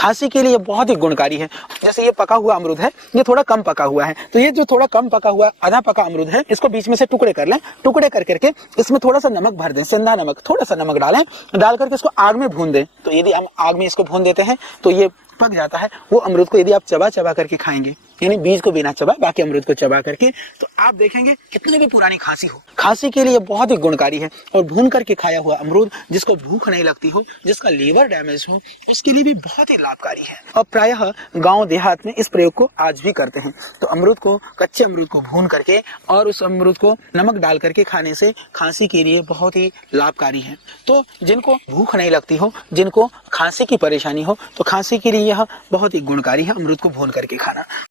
खांसी के लिए बहुत ही गुणकारी है। जैसे ये पका हुआ अमरूद है, ये थोड़ा कम पका हुआ है, तो ये जो थोड़ा कम पका हुआ आधा पका अमरूद है, इसको बीच में से टुकड़े कर लें। टुकड़े कर करके इसमें थोड़ा सा नमक भर दें, सेंधा नमक, थोड़ा सा नमक डालें, डाल करके इसको आग में भून दें। तो यदि हम आग में इसको भून देते हैं तो ये पक जाता है। वो अमरूद को यदि आप चबा चबा करके खाएंगे, यानी बीज को बिना चबा बाकी अमरूद को चबा करके, तो आप देखेंगे कितनी भी पुरानी खांसी हो, खांसी के लिए बहुत ही गुणकारी है। और भून करके खाया हुआ अमरूद, जिसको भूख नहीं लगती हो, जिसका लीवर डैमेज हो, उसके लिए भी बहुत ही लाभकारी है। और प्रायः गांव देहात में इस प्रयोग को आज भी करते हैं। तो अमरूद को, कच्चे अमरूद को भून करके और उस अमरूद को नमक डाल करके खाने से खांसी के लिए बहुत ही लाभकारी है। तो जिनको भूख नहीं लगती हो, जिनको खांसी की परेशानी हो, तो खांसी के लिए यह बहुत ही गुणकारी है अमरूद को भून करके खाना।